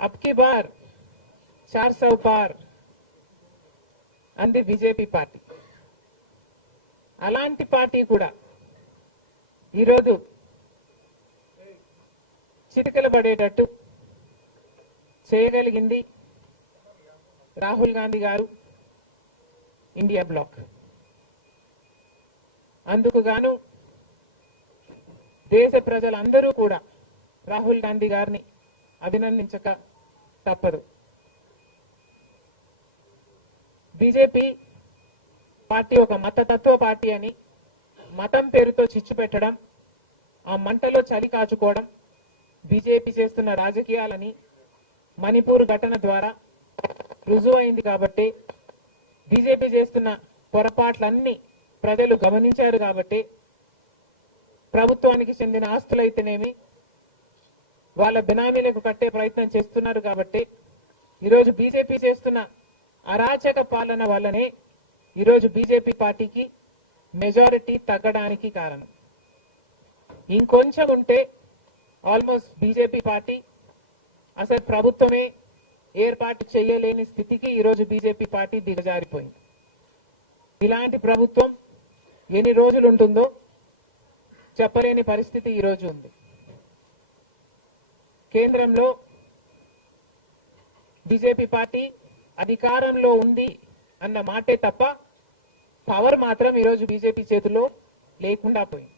अब की बार 400 पार అంది బీజేపీ పార్టీ. అలాంటి పార్టీ కూడా ఈరోజు చిటికలు పడేటట్టు చేయగలిగింది రాహుల్ గాంధీ గారు, ఇండియా బ్లాక్. అందుకు గాను దేశ ప్రజలందరూ కూడా రాహుల్ గాంధీ గారిని అభినందించక తప్పదు. బీజేపీ పార్టీ ఒక మతతత్వ పార్టీ అని మతం పేరుతో చిచ్చు పెట్టడం, ఆ మంటలో చలి కాచుకోవడం బీజేపీ చేస్తున్న రాజకీయాలని మణిపూర్ ఘటన ద్వారా రుజువైంది. కాబట్టి బీజేపీ చేస్తున్న పొరపాట్లన్నీ ప్రజలు గమనించారు. కాబట్టి ప్రభుత్వానికి చెందిన ఆస్తులైతేనేమి వాళ్ళ బినామీలకు కట్టే ప్రయత్నం చేస్తున్నారు. కాబట్టి ఈరోజు బీజేపీ చేస్తున్న అరాచక పాలన వల్లనే ఈరోజు బీజేపీ పార్టీకి మెజారిటీ తగ్గడానికి కారణం. ఇంకొంచెం ఉంటే ఆల్మోస్ట్ బీజేపీ పార్టీ అసలు ప్రభుత్వమే ఏర్పాటు చేయలేని స్థితికి ఈరోజు బీజేపీ పార్టీ దిగజారిపోయింది. ఇలాంటి ప్రభుత్వం ఎన్ని రోజులు ఉంటుందో చెప్పలేని పరిస్థితి ఈరోజు ఉంది. కేంద్రంలో బీజేపీ పార్టీ అధికారంలో ఉంది అన్న మాటే తప్ప పవర్ మాత్రం ఈరోజు బీజేపీ చేతిలో లేకుండా పోయింది.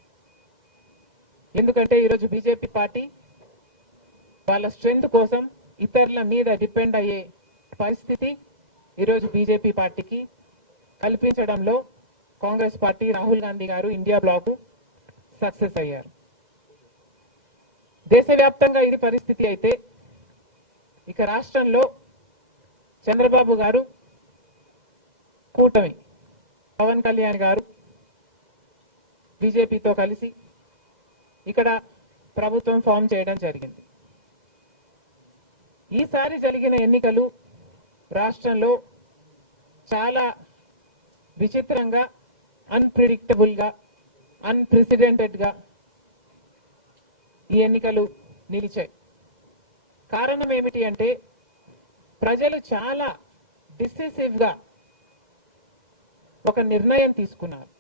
ఎందుకంటే ఈరోజు బీజేపీ పార్టీ వాళ్ళ స్ట్రెంగ్త్ కోసం ఇతరుల మీద డిపెండ్ అయ్యే పరిస్థితి ఈరోజు బీజేపీ పార్టీకి కల్పించడంలో కాంగ్రెస్ పార్టీ, రాహుల్ గాంధీ గారు, ఇండియా బ్లాక్ సక్సెస్ అయ్యారు. దేశవ్యాప్తంగా ఇది పరిస్థితి అయితే ఇక రాష్ట్రంలో చంద్రబాబు గారు కూటమి, పవన్ కళ్యాణ్ గారు బీజేపీతో కలిసి ఇక్కడ ప్రభుత్వం ఫామ్ చేయడం జరిగింది. ఈసారి జరిగిన ఎన్నికలు రాష్ట్రంలో చాలా విచిత్రంగా, అన్ప్రిడిక్టబుల్ గా, అన్ప్రెసిడెంటెడ్ గా ఈ ఎన్నికలు నిలిచాయి. కారణం ఏమిటి అంటే ప్రజలు చాలా డిసిసివ్ గా ఒక నిర్ణయం తీసుకున్నారు.